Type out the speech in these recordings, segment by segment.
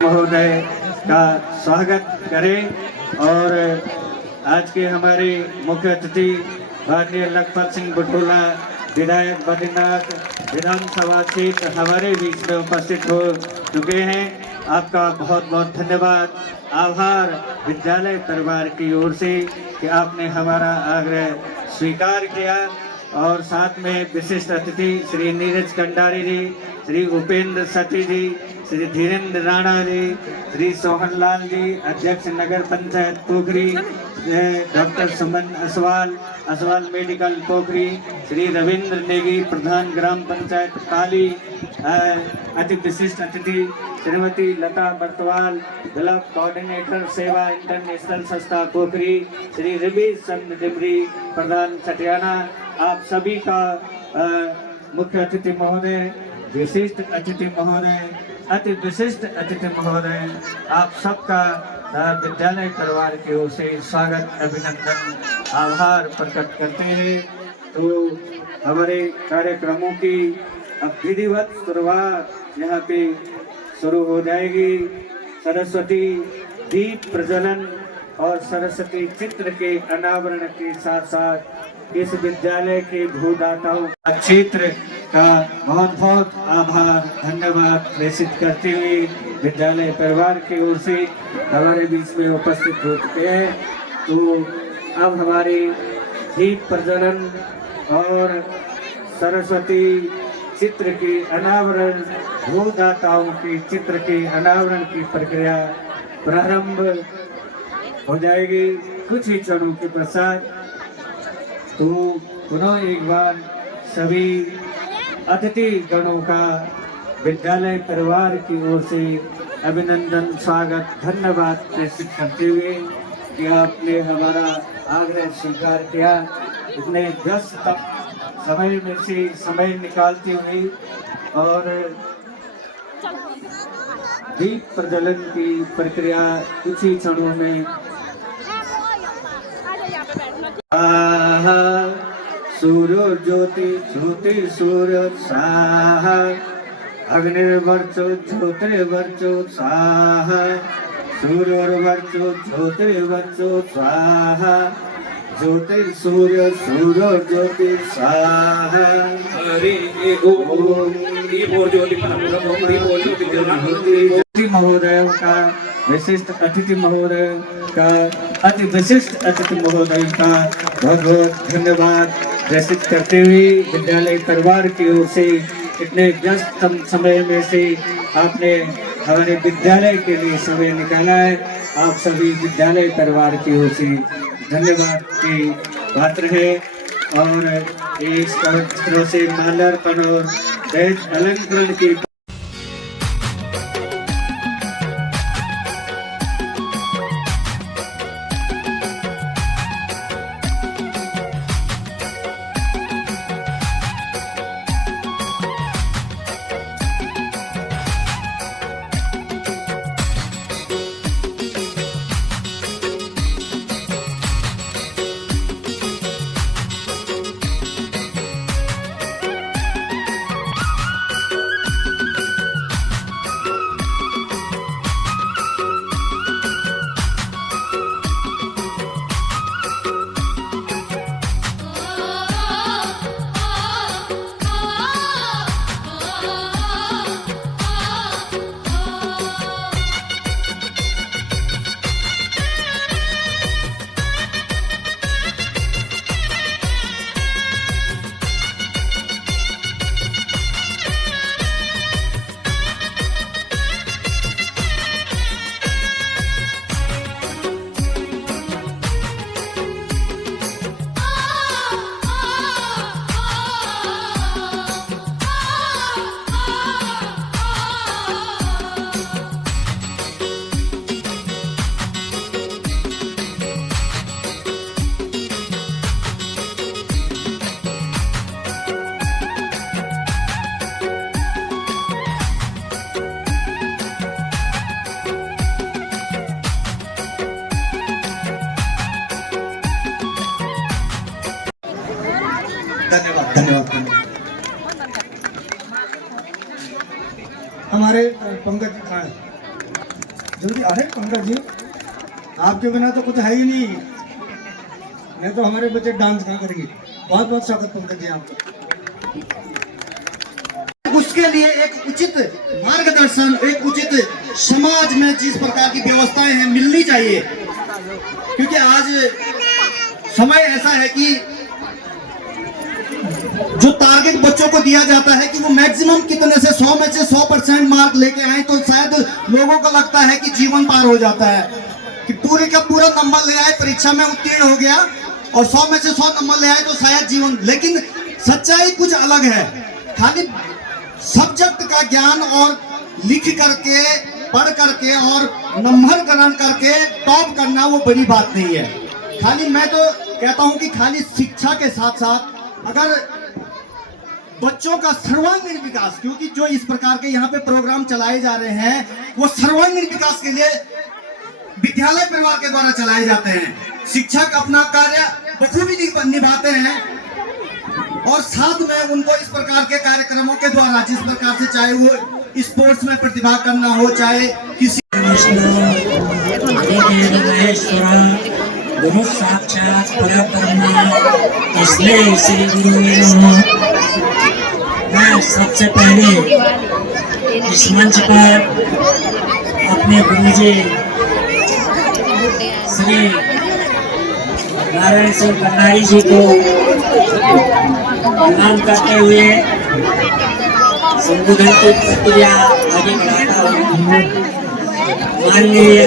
महोदय का स्वागत करें। और आज के हमारे मुख्य अतिथि भारतीय लखपत सिंह बुटोला विधायक बद्रीनाथ विधानसभा क्षेत्र हमारे बीच में उपस्थित हो चुके हैं। आपका बहुत बहुत धन्यवाद, आभार विद्यालय परिवार की ओर से कि आपने हमारा आग्रह स्वीकार किया। और साथ में विशिष्ट अतिथि श्री नीरज कंडारी जी, श्री उपेंद्र सती जी, श्री धीरेन्द्र राणा जी, श्री सोहन लाल जी अध्यक्ष नगर पंचायत पोखरी, डॉक्टर सुमन असवाल मेडिकल पोखरी, श्री रविंद्र नेगी प्रधान ग्राम पंचायत काली, अति विशिष्ट अतिथि श्रीमती लता बर्तवाल ब्लॉक कोऑर्डिनेटर सेवा इंटरनेशनल संस्था पोखरी, श्री रवि चंद डिबरी प्रधान सटियाना। आप सभी का मुख्य अतिथि महोदय, विशिष्ट अतिथि महोदय, अति विशिष्ट अतिथि महोदय, आप सबका विद्यालय परिवार की ओर से स्वागत, अभिनंदन, आभार प्रकट करते हैं। तो हमारे कार्यक्रमों की अब विधिवत शुरुआत यहाँ पे शुरू हो जाएगी। सरस्वती दीप प्रज्वलन और सरस्वती चित्र के अनावरण के साथ साथ इस विद्यालय के भूदाताओं का क्षेत्र का बहुत बहुत आभार धन्यवाद प्रेषित करते हुए विद्यालय परिवार की ओर से हमारे बीच में उपस्थित हो चुके हैं। तो अब हमारे दीप प्रज्वलन और सरस्वती चित्र के अनावरण, भूदाताओं के चित्र के अनावरण की प्रक्रिया प्रारंभ हो जाएगी कुछ ही क्षणों के पश्चात। तो पुनः एक बार सभी अतिथि गणों का विद्यालय परिवार की ओर से अभिनंदन, स्वागत, धन्यवाद प्रेषित करते हुए कि आपने हमारा आग्रह स्वीकार किया। इतने व्यस्त समय में से समय निकालते हुए और दीप प्रज्वलन की प्रक्रिया कुछ ही क्षणों में सूर्य ज्योति ज्योति सूर्य साहा अग्निर्वर्चो ज्योतिर्वर्चो स्वाहा सूर्योर्वर्चो ज्योतिर्वर्चो स्वाहा ज्योतिर्सूर्य सूर्य ज्योति स्वाहा। महोदयों का विशिष्ट अतिथि महोदय का अति विशिष्ट अतिथि महोदय का बहुत बहुत धन्यवाद प्रेषित करते हुए विद्यालय परिवार की ओर से इतने व्यस्त समय में से आपने हमारे विद्यालय के लिए समय निकाला है। आप सभी विद्यालय परिवार की ओर से धन्यवाद के पात्र है। और इस तरह से माल्यार्पण और दहेज अलंकरण की जल्दी। अरे पंकज जी, आपके बिना तो कुछ है ही नहीं, नहीं तो हमारे बच्चे डांस कहाँ करेंगे। बहुत बहुत स्वागत पंकज जी आपका। उसके लिए एक उचित मार्गदर्शन, एक उचित समाज में जिस प्रकार की व्यवस्थाएं हैं मिलनी चाहिए, क्योंकि आज समय ऐसा है कि जो टारगेट बच्चों को दिया जाता है कि वो मैक्सिमम कितने से 100 में से 100% मार्क लेके आए, तो शायद लोगों को लगता है कि जीवन पार हो जाता है, कि पूरे का पूरा नंबर ले आए, परीक्षा में उत्तीर्ण हो गया और 100 में से 100 नंबर ले आए तो शायद जीवन। लेकिन सच्चाई कुछ अलग है। खाली सब्जेक्ट का ज्ञान और लिख करके, पढ़ करके और नंबर ग्रहण करके टॉप करना वो बड़ी बात नहीं है। खाली मैं तो कहता हूं कि खाली शिक्षा के साथ साथ अगर बच्चों का सर्वांगीण विकास, क्योंकि जो इस प्रकार के यहाँ पे प्रोग्राम चलाए जा रहे हैं वो सर्वांगीण विकास के लिए विद्यालय परिवार के द्वारा चलाए जाते हैं। शिक्षक अपना कार्य बखूबी निभाते हैं और साथ में उनको इस प्रकार के कार्यक्रमों के द्वारा, जिस प्रकार से चाहे वो स्पोर्ट्स में प्रतिभा करना हो, चाहे किसी गुरु साक्षात परब्रह्म इसलिए श्री गुरु मैं सबसे पहले इस मंच पर अपने गुरुजी श्री नारायण सिंह कन्नारी जी को प्रणाम करते हुए संबोधन की प्रक्रिया आगे बढ़ाता हूँ। माननीय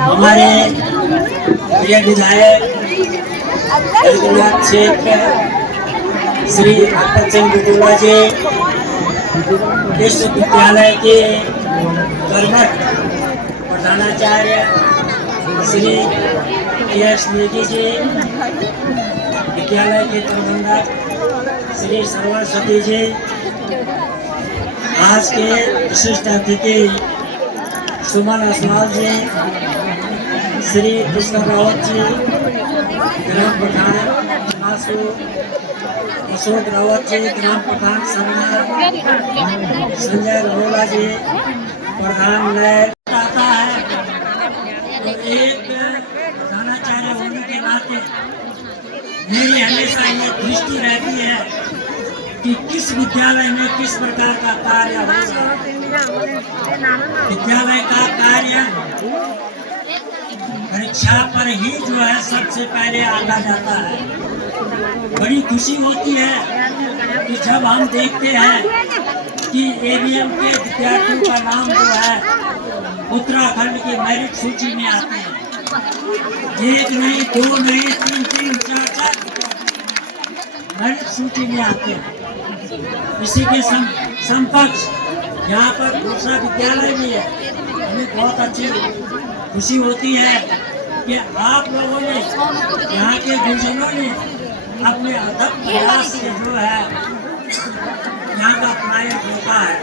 हमारे प्रिय विधायक रघुनाथ क्षेत्र श्री आपत सिंह बुटोला जी विश्वविद्यालय के कर्मठ प्रधानाचार्य श्री एस नेगी जी, विद्यालय के प्रबंधक श्री सरस्वती जी, आज के विशिष्ट अतिथि सुमन असवाल जी, श्री कृष्ण रावत जी, ग्राम प्रधान अशोक रावत जी, ग्राम प्रधान सरना, संजय रोला जी, प्रधान न्याय आता है। तो एक प्रधानाचार्य होने के नाते मेरी हमेशा ये दृष्टि रहती है कि किस विद्यालय में किस प्रकार का कार्य होगा। विद्यालय का कार्य परीक्षा पर ही जो है सबसे पहले आगा जाता है। बड़ी खुशी होती है कि जब हम देखते हैं कि एबीएम के विद्यार्थियों का नाम जो है उत्तराखंड की मेरिट सूची में आते हैं। एक नहीं, दो नहीं, तीन, चार मेरिट सूची में आते हैं। इसी के समकक्ष यहाँ पर दूसरा विद्यालय भी है। हमें बहुत अच्छी खुशी होती है कि आप लोगों ने, यहाँ के गुरुजनों ने अपने अथक प्रयास से जो है यहाँ का अपनाया होता है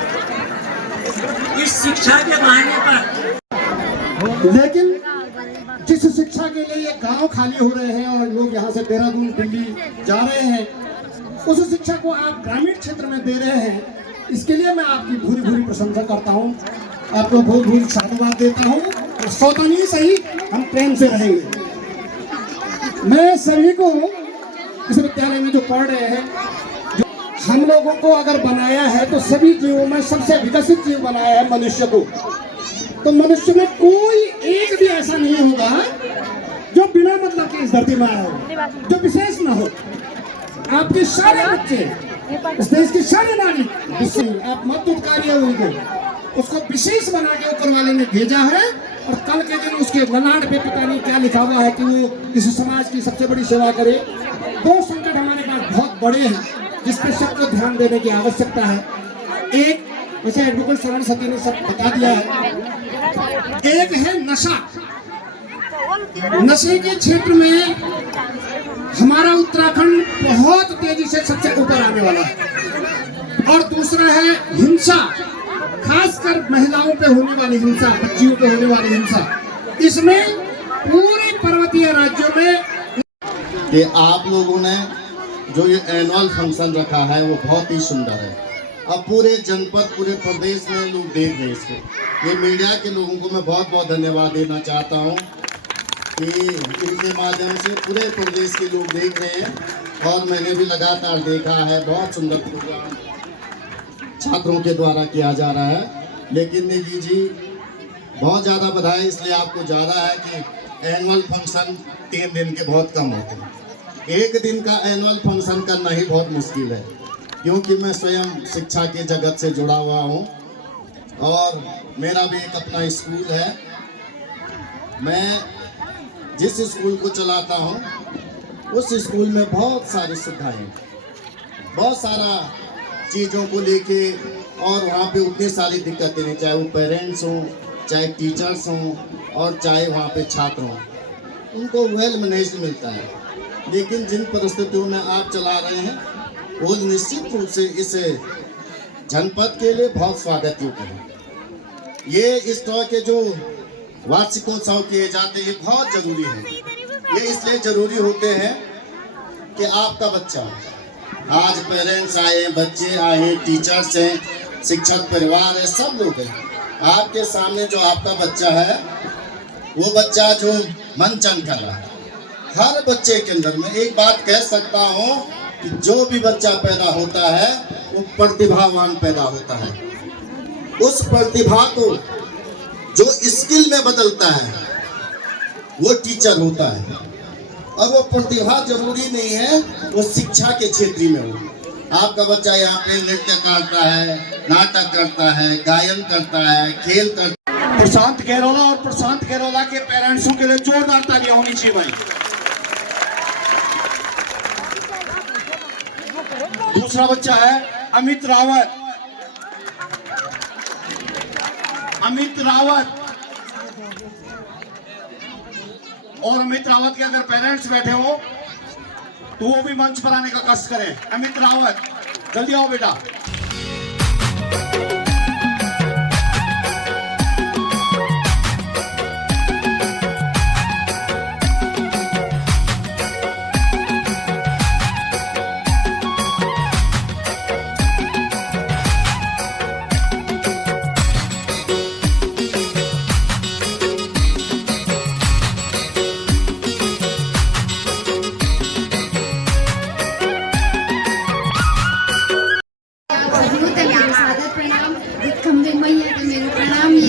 इस शिक्षा के बहाने पर। लेकिन जिस शिक्षा के लिए ये गांव खाली हो रहे हैं और लोग यहाँ से देहरादून, दिल्ली जा रहे हैं, उस शिक्षा को आप ग्रामीण क्षेत्र में दे रहे हैं, इसके लिए मैं आपकी भूरी भूरी प्रशंसा करता हूँ, आपको बहुत बहुत साधुवाद देता हूँ। और सौतनी से ही हम प्रेम से रहेंगे। मैं सभी को इस विद्यालय में जो पढ़ रहे हैं, जो हम लोगों को अगर बनाया है तो सभी जीवों में सबसे विकसित जीव बनाया है मनुष्य को। तो मनुष्य में कोई एक भी ऐसा नहीं होगा जो बिना मतलब के इस धरती में आया हो, जो विशेष ना हो। आपके सारे बच्चे, इस देश की सारी नारी, आप मत उत्कारिए उनको, उसको विशेष बना के ऊपर वाले ने भेजा है। और कल के दिन उसके ललाट पे पता नहीं क्या लिखा हुआ है कि वो इस समाज की सबसे बड़ी सेवा करे। दो संकट हमारे पास बहुत बड़े हैं जिस पर सबको ध्यान देने की आवश्यकता है। एक, वैसे एडवोकेट सरस्वती ने सब बता दिया है, एक है नशा। नशे के क्षेत्र में हमारा उत्तराखंड बहुत तेजी से सबसे ऊपर आने वाला है। और दूसरा है हिंसा, खासकर महिलाओं पे होने वाली हिंसा, बच्चियों पे होने वाली हिंसा। इसमें पूरे पर्वतीय राज्यों में कि आप लोगों ने जो ये एनुअल फंक्शन रखा है वो बहुत ही सुंदर है। अब पूरे जनपद, पूरे प्रदेश में लोग देख रहे हैं इसको। ये मीडिया के लोगों को मैं बहुत बहुत धन्यवाद देना चाहता हूँ कि इनके माध्यम से पूरे प्रदेश के लोग देख रहे हैं। और मैंने भी लगातार देखा है, बहुत सुंदर प्रोग्राम छात्रों के द्वारा किया जा रहा है। लेकिन निधि जी बहुत ज़्यादा बधाई इसलिए आपको ज़्यादा है कि एनुअल फंक्शन 3 दिन के बहुत कम होते हैं। एक दिन का एनुअल फंक्शन करना ही बहुत मुश्किल है, क्योंकि मैं स्वयं शिक्षा के जगत से जुड़ा हुआ हूँ और मेरा भी एक अपना स्कूल है। मैं जिस स्कूल को चलाता हूँ उस स्कूल में बहुत सारी सुविधाएं, बहुत सारा चीज़ों को लेके, और वहाँ पे उतनी सारी दिक्कतें नहीं, चाहे वो पेरेंट्स हों, चाहे टीचर्स हों और चाहे वहाँ पे छात्र हों, उनको वेल मैनेज मिलता है। लेकिन जिन परिस्थितियों में आप चला रहे हैं वो निश्चित रूप से इस जनपद के लिए बहुत स्वागत योग्य है। ये इस तरह के जो वार्षिकोत्सव किए जाते हैं ये बहुत ज़रूरी है। ये इसलिए ज़रूरी होते हैं कि आपका बच्चा, आज पेरेंट्स आए, बच्चे आए, टीचर्स हैं, शिक्षक परिवार है, सब लोग हैं। आपके सामने जो आपका बच्चा है वो बच्चा जो मंचन कर रहा है, हर बच्चे के अंदर में एक बात कह सकता हूँ कि जो भी बच्चा पैदा होता है वो प्रतिभावान पैदा होता है। उस प्रतिभा को जो स्किल में बदलता है वो टीचर होता है। और वो प्रतिभा जरूरी नहीं है वो शिक्षा के क्षेत्र में हो। आपका बच्चा यहाँ पे नृत्य करता है, नाटक करता है, गायन करता है, खेल करता है। प्रशांत कैरोला और प्रशांत कैरोला के पेरेंट्सों के लिए जोरदार तालियां होनी चाहिए भाई। दूसरा बच्चा है अमित रावत। अमित रावत और अमित रावत के अगर पेरेंट्स बैठे हो तो वो भी मंच पर आने का कष्ट करें। अमित रावत जल्दी आओ बेटा।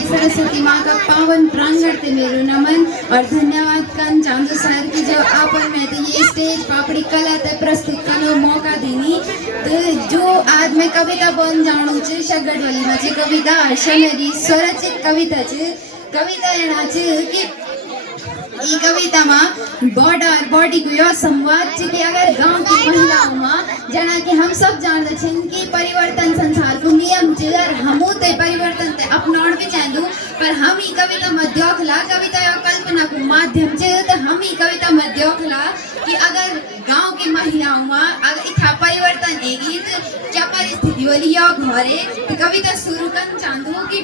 सरस्वती माँ का पावन प्रांगण ते मेरो नमन और धन्यवाद कन चांदू सर की जो आपन में तो ये स्टेज पापड़ी कला ते प्रस्तुत करने मौका देनी। तो जो आज मैं कविता बोल जानू च शगड़वाली में कविता शनरी स्वरचित कविता च कविता एना च कि ये कविता में बॉर्डर बॉडी को यह संवाद च कि अगर गांव की महिलाओं में जना कि हम सब जानते हैं कि परिवर्तन संसार को नियम च और हमू ते परिवर्तन ते अपनाउण भी चाहूँ, पर हम ही कविता में देखला कविता या कल्पना को माध्यम च तो हम ही कविता में देखला कि अगर गांव की महिलाओं में अगर इतना परिवर्तन आएगी तो क्या परिस्थिति वाली या घरे तो कविता शुरू कर चाहूँ कि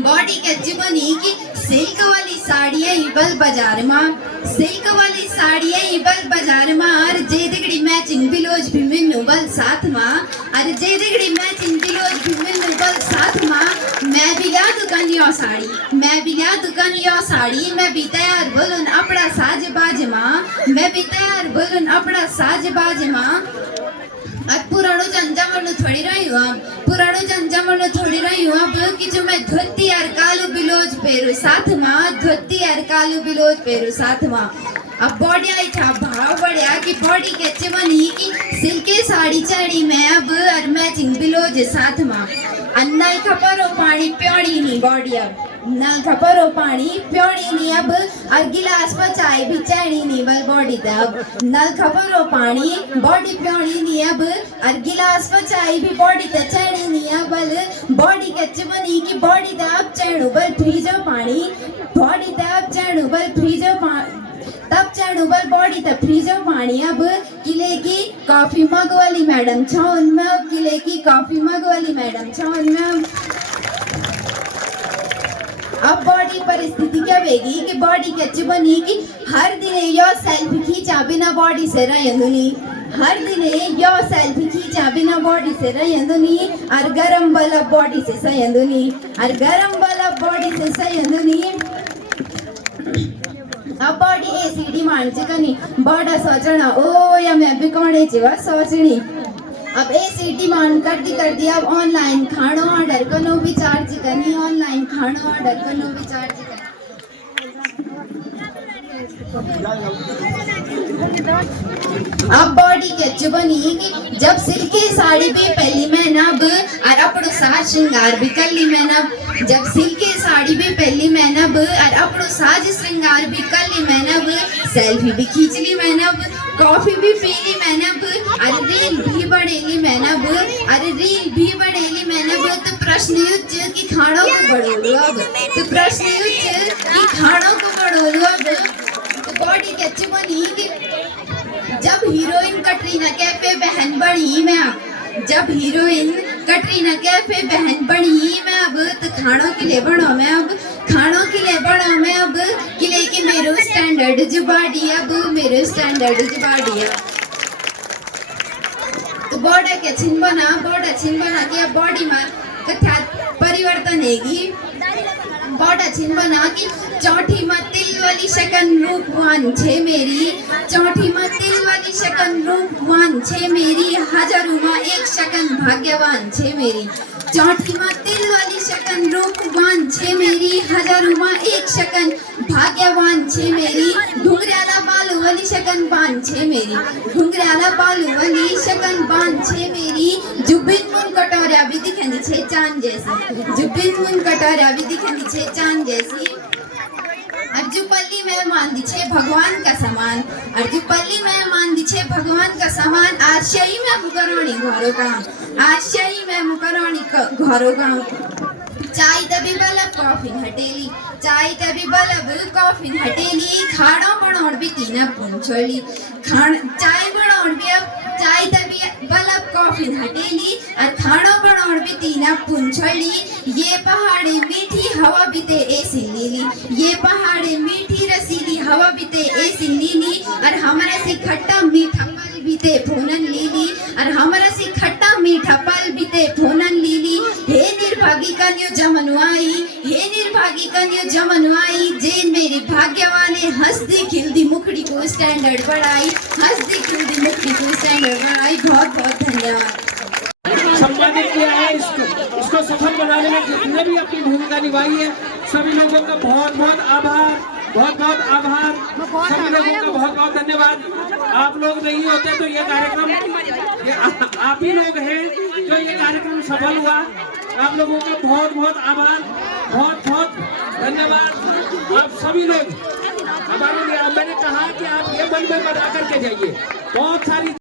बॉडी के जीवन ही कि सिल्क वाली साड़ियाँ इबल बाजार में, सिल्क वाली साड़ियाँ इबल बाजार में और जे दिगड़ी मैचिंग ब्लाउज भी मिलने बल साथ में और जे दिगड़ी मैचिंग ब्लाउज भी मिलने बल साथ में मैं भी ला दुकान यो साड़ी, मैं भी ला दुकान यो साड़ी, मैं भी तैयार बोलून अपना साज बाज में, मैं भी तैयार बोलून अपना साज बाज में। अब पुरानो जंजामनो थोड़ी रही हूँ, पुरानो जंजामनो थोड़ी रही हूँ अब कि जो मैं धोती और कालू ब्लाउज पहनूं साथ में, धोती और कालू ब्लाउज पहनूं साथ में। अब बॉडी आई था भाव बढ़िया कि बॉडी के चिमन ही की सिल्की साड़ी चढ़ी में अब और मैचिंग ब्लाउज साथ में। अन्नल खपरो पानी प्योड़ी नहीं बॉडी अब नल खपरो पानी प्योड़ी नहीं अब और गिलास पर चाय भी चढ़ी नहीं बल बॉडी तब नल खपरो पानी बॉडी प्योड़ी नहीं अब और गिलास पर चाय भी बॉडी तक चढ़ी नहीं अब बल बॉडी के चिमनी की बॉडी तब चढ़ू बल फ्रीजो पानी बॉडी तब चढ़ू बल फ्रीजो पानी तब चढ़ू बल बॉडी तब फ्रीजो पानी अब किले की कॉफी मग वाली मैडम छाउन में अब किले की कॉफी मग वाली मैडम छाउन में अब बॉडी परिस्थिति क्या होगी कि बॉडी के अच्छी बनी कि हर दिन यो सेल्फी खींचा बिना बॉडी से रहेंगे हर दिन यो सेल्फी खींच खींचा बिना बॉडी से रहंदुनी और गरम वाला बॉडी से सहंदुनी और गरम वाला बॉडी से सहंदुनी अब बॉडी ऐसी डिमांड चिकनी बड़ा सोचना ओ या मैं भी कौन चिवा सोचनी अब ऐसी डिमांड कर दी अब ऑनलाइन खाना ऑर्डर करनो भी चार्ज करनी ऑनलाइन खाना ऑर्डर करनो भी चार्ज करनी अब बॉडी के चुबनी कि जब सिल्की साड़ी भी पहली मैनब और अपनो साज श्रृंगार भी कर ली मैनब जब सिल्की साड़ी भी पहली मैनब और अपनो साज श्रृंगार भी कर ली मैनब सेल्फी भी खींच ली मैनब कॉफी भी पी ली मैनब और रील भी बढ़ेली मैनब और रील भी बढ़ेली मैनब तो प्रश्न युद्ध की खानों को बढ़ोलू अब तो प्रश्न युद्ध की खानों को बढ़ोलू अब बॉडी के चुबनी कि जब हीरोइन कटरीना कैफे बहन बनी मैं जब हीरोइन कटरीना कैफे बहन बनी मैं अब तो खानों के लिए बढ़ो मैं अब खानों के लिए बढ़ो मैं अब कि लेके मेरो स्टैंडर्ड जुबाड़ी अब मेरो स्टैंडर्ड जुबाड़ी है तो बॉडी के छिन बना के बॉडी में कथा परिवर्तन हैगी बॉडी छिन बना कि चौथी में तिल वाली शकन रूपवान छे मेरी चौथी में तिल वाली शकन रूपवान छे मेरी हजारों में एक शकन भाग्यवान छे मेरी चौथी में तिल वाली शकन रूपवान छे मेरी हजारों में एक शकन भाग्यवान छे मेरी घुंघराला बालू वाली शकन बान छे मेरी घुंघराला बालू वाली शकन बान छे मेरी जुबिन मुन कटोरिया भी दिखनी छे चांद जैसी जुबिन मुन कटोरिया भी दिखनी छे चांद जैसी अर्जुपल्ली में मान छे भगवान का समान अर्जुपल्ली में मान छे भगवान का समान आशयी में मुकरानी घरों का आशयी में मुकरानी घरों का चाय तभी बलब कॉफी हटेली चाय तभी बलब कॉफी हटेली खाना बनाउण भी तीना पूंछोली चाय बनाउण भी चाय तभी बलब कॉफी हटेली और खाना बनाउण भी तीना पूंछोली ये पहाड़ी मीठी हवा बीते ऐसी नीली ये पहाड़ी मीठी रसीली हवा बीते ऐसी नीली और हमारा से खट्टा मीठा पल बीते फोनन लीली और हमारा से खट्टा मीठा पल बीते फोनन लीली हे निर्भागी कन्यो जमनुआई हे निर्भागी कन्यो जमनुआई जेन मेरी भाग्यवाने हंसदी खिलदी मुखड़ी को स्टैंडर्ड बढ़ाई हंसदी खिलदी मुखड़ी को स्टैंडर्ड बढ़ाई बहुत बहुत धन्यवाद सम्मानित किया है इसको सफल बनाने में जितने भी अपनी भूमिका निभाई है सभी लोगों का बहुत बहुत आभार सभी लोगों का बहुत बहुत धन्यवाद आप लोग नहीं होते तो ये कार्यक्रम आप ही लोग हैं जो ये कार्यक्रम सफल हुआ आप लोगों का बहुत बहुत आभार बहुत धन्यवाद आप सभी लोग हमारे लिए मैंने कहा कि आप ये मन में बना करके जाइए बहुत सारी